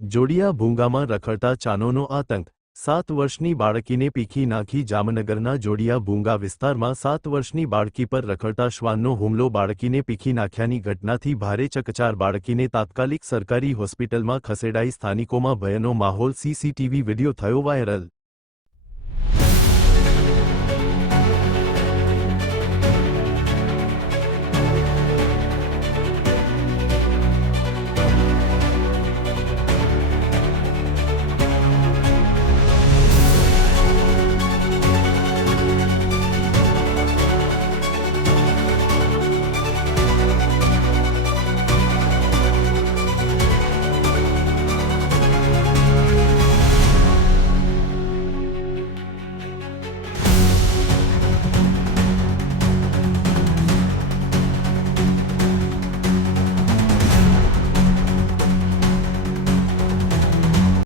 જોડિયા ભૂંગામાં રખડતા ચાનોનો આતંક। 7 વર્ષની બાળકીને પીખી નાખી। જામનગરના જોડિયા ભૂંગા વિસ્તારમાં 7 વર્ષની બાળકી પર રખડતા શ્વાનનો હુમલો। બાળકીને પીખી નાખ્યાની ઘટનાથી ભારે ચકચાર। બાળકીને તાત્કાલિક સરકારી હોસ્પિટલમાં ખસેડાઈ। સ્થાનિકોમાં ભયનો માહોલ। સીસીટીવી વિડીયો થયો વાયરલ।